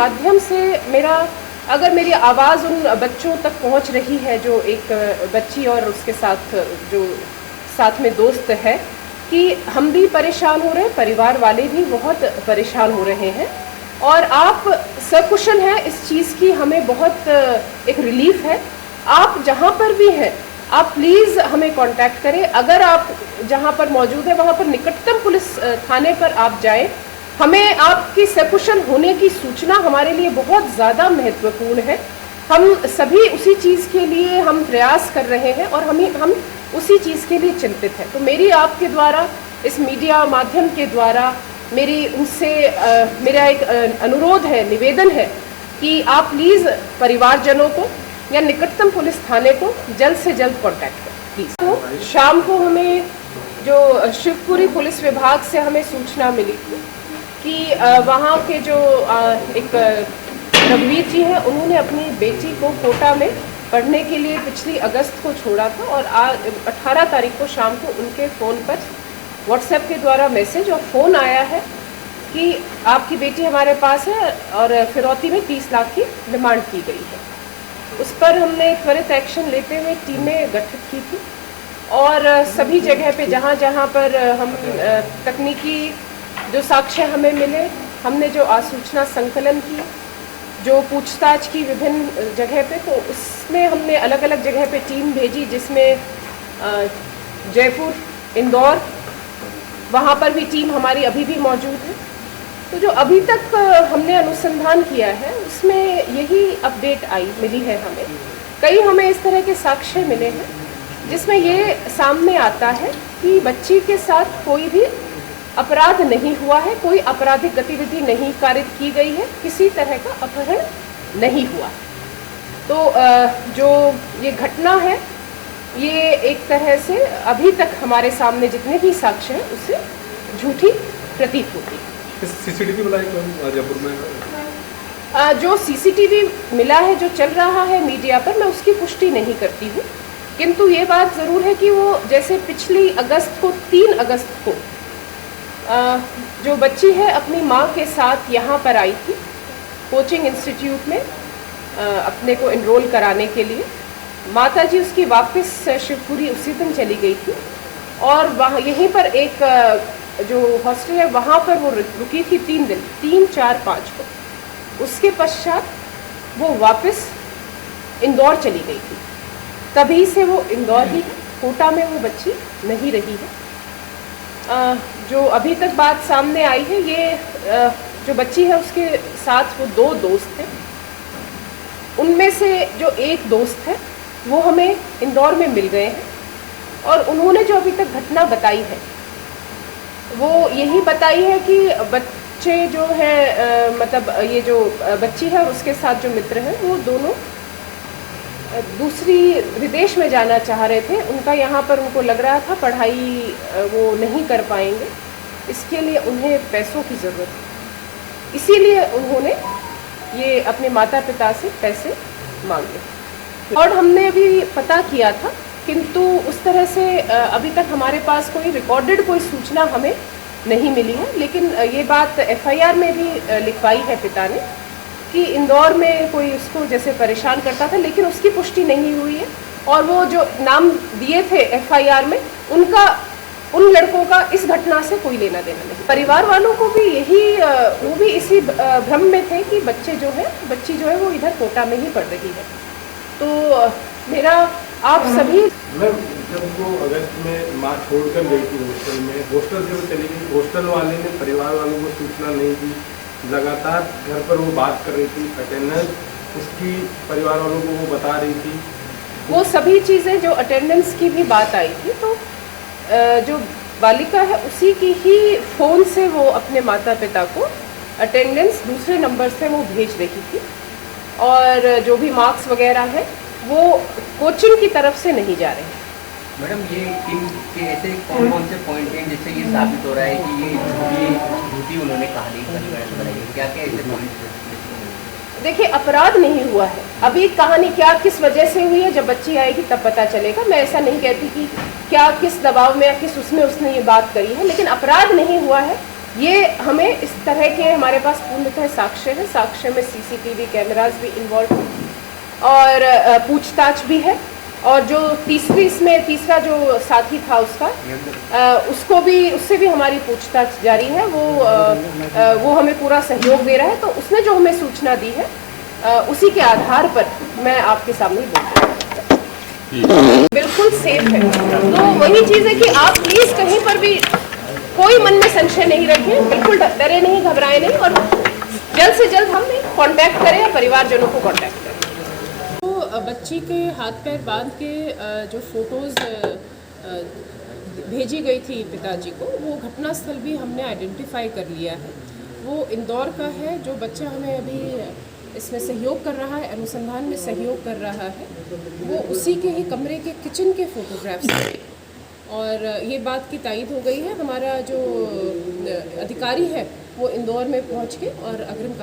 माध्यम से अगर मेरी आवाज़ उन बच्चों तक पहुंच रही है, जो एक बच्ची और उसके साथ जो साथ में दोस्त है, कि हम भी परेशान हो रहे हैं, परिवार वाले भी बहुत परेशान हो रहे हैं और आप सकुशल हैं, इस चीज़ की हमें बहुत एक रिलीफ है। आप जहाँ पर भी हैं, आप प्लीज़ हमें कांटेक्ट करें। अगर आप जहाँ पर मौजूद है वहाँ पर निकटतम पुलिस थाने पर आप जाएं। हमें आपकी सकुशल होने की सूचना हमारे लिए बहुत ज़्यादा महत्वपूर्ण है। हम सभी उसी चीज़ के लिए हम प्रयास कर रहे हैं और हम उसी चीज़ के लिए चिंतित हैं। तो मेरी आपके द्वारा, इस मीडिया माध्यम के द्वारा मेरी उनसे मेरा एक अनुरोध है, निवेदन है कि आप प्लीज़ परिवारजनों को या निकटतम पुलिस थाने को जल्द से जल्द कांटेक्ट करें प्लीज़। तो शाम को हमें जो शिवपुरी पुलिस विभाग से हमें सूचना मिली थी कि वहाँ के जो एक रघुवीर जी हैं, उन्होंने अपनी बेटी को कोटा में पढ़ने के लिए पिछली अगस्त को छोड़ा था और आज 18 तारीख को शाम को उनके फ़ोन पर व्हाट्सएप के द्वारा मैसेज और फ़ोन आया है कि आपकी बेटी हमारे पास है और फिरौती में 30 लाख की डिमांड की गई है। उस पर हमने त्वरित एक्शन लेते हुए टीमें गठित की थी और सभी जगह पे जहाँ जहाँ पर हम तकनीकी जो साक्ष्य हमें मिले, हमने जो आसूचना संकलन की, जो पूछताछ की विभिन्न जगह पे, तो उसमें हमने अलग अलग जगह पे टीम भेजी, जिसमें जयपुर, इंदौर, वहाँ पर भी टीम हमारी अभी भी मौजूद है। तो जो अभी तक हमने अनुसंधान किया है उसमें यही अपडेट मिली है हमें। कई हमें इस तरह के साक्ष्य मिले हैं जिसमें ये सामने आता है कि बच्ची के साथ कोई भी अपराध नहीं हुआ है, कोई आपराधिक गतिविधि नहीं कारित की गई है, किसी तरह का अपहरण नहीं हुआ। तो जो ये घटना है, ये एक तरह से अभी तक हमारे सामने जितने भी साक्ष्य हैं उससे झूठी प्रतीत होती है। सीसीटीवी मिला है जयपुर में? जो सीसीटीवी मिला है, जो चल रहा है मीडिया पर, मैं उसकी पुष्टि नहीं करती हूँ, किंतु ये बात ज़रूर है कि वो जैसे पिछली अगस्त को 3 अगस्त को जो बच्ची है अपनी माँ के साथ यहाँ पर आई थी कोचिंग इंस्टीट्यूट में अपने को एनरोल कराने के लिए। माता जी उसकी वापस शिवपुरी उसी दिन चली गई थी और वहाँ यहीं पर एक जो हॉस्टल है वहाँ पर वो रुकी थी 3 दिन, 3, 4, 5 को। उसके पश्चात वो वापस इंदौर चली गई थी। तभी से वो इंदौर ही है, कोटा में वो बच्ची नहीं रही है। जो अभी तक बात सामने आई है, ये जो बच्ची है उसके साथ वो 2 दोस्त थे। उनमें से जो एक दोस्त है वो हमें इंदौर में मिल गए हैं और उन्होंने जो अभी तक घटना बताई है वो यही बताई है कि बच्चे जो है मतलब ये जो बच्ची है और उसके साथ जो मित्र हैं वो दोनों दूसरी विदेश में जाना चाह रहे थे। उनका यहाँ पर उनको लग रहा था पढ़ाई वो नहीं कर पाएंगे, इसके लिए उन्हें पैसों की ज़रूरत है, इसीलिए उन्होंने ये अपने माता पिता से पैसे मांगे। और हमने अभी पता किया था, किंतु उस तरह से अभी तक हमारे पास कोई रिकॉर्डेड कोई सूचना हमें नहीं मिली है। लेकिन ये बात एफआईआर में भी लिखवाई है पिता ने कि इंदौर में कोई उसको जैसे परेशान करता था, लेकिन उसकी पुष्टि नहीं हुई है। और वो जो नाम दिए थे एफआईआर में, उन लड़कों का इस घटना से कोई लेना देना नहीं। परिवार वालों को भी वो भी इसी भ्रम में थे कि बच्ची जो है वो इधर कोटा में ही पढ़ रही है। तो मेरा आप सभी जब वो अगस्त में माँ छोड़कर गई थी हॉस्टल से वो चली गई, हॉस्टल वाले ने परिवार वालों को सूचना नहीं दी, लगातार घर पर वो बात कर रही थी, अटेंडेंस उसकी परिवार वालों को वो बता रही थी, वो सभी चीज़ें जो अटेंडेंस की भी बात आई थी। तो जो बालिका है उसी की ही फ़ोन से वो अपने माता पिता को अटेंडेंस दूसरे नंबर से वो भेज रही थी और जो भी मार्क्स वगैरह हैं वो कोचिंग की तरफ से नहीं जा रहे हैं। मैडम, ये ऐसे कौन से पॉइंट हैं जिससे ये साबित हो रहा है कि ये झूठी उन्होंने कहानी बनाई है? क्या क्या ऐसे पॉइंट? देखिए, अपराध नहीं हुआ है अभी। कहानी क्या किस वजह से हुई है, जब बच्ची आएगी तब पता चलेगा। मैं ऐसा नहीं कहती कि क्या किस दबाव में या किस उसमें उसने ये बात करी है, लेकिन अपराध नहीं हुआ है। ये हमें इस तरह के हमारे पास पूर्णतः साक्ष्य है। साक्ष्य में सीसीटीवी कैमरास भी इन्वॉल्व हैं और पूछताछ भी है। और जो तीसरा जो साथी था उसका उससे भी हमारी पूछताछ जारी है। वो हमें पूरा सहयोग दे रहा है। तो उसने जो हमें सूचना दी है उसी के आधार पर मैं आपके सामने बोल रही हूँ। बिल्कुल सेफ है। तो वही चीज़ है कि आप प्लीज़ कहीं पर भी कोई मन में संशय नहीं रखें, बिल्कुल डरे नहीं, घबराए नहीं और जल्द से जल्द हम कांटेक्ट करें या परिवारजनों को कांटेक्ट करें। तो बच्ची के हाथ पैर बांध के जो फोटोज़ भेजी गई थी पिताजी को, वो घटनास्थल भी हमने आइडेंटिफाई कर लिया है। वो इंदौर का है। जो बच्चा हमें अभी इसमें सहयोग कर रहा है, अनुसंधान में सहयोग कर रहा है, वो उसी के ही कमरे के किचन के फोटोग्राफ्स हैं। और ये बात की तायीद हो गई है। हमारा जो अधिकारी है वो इंदौर में पहुंच के और अग्रिम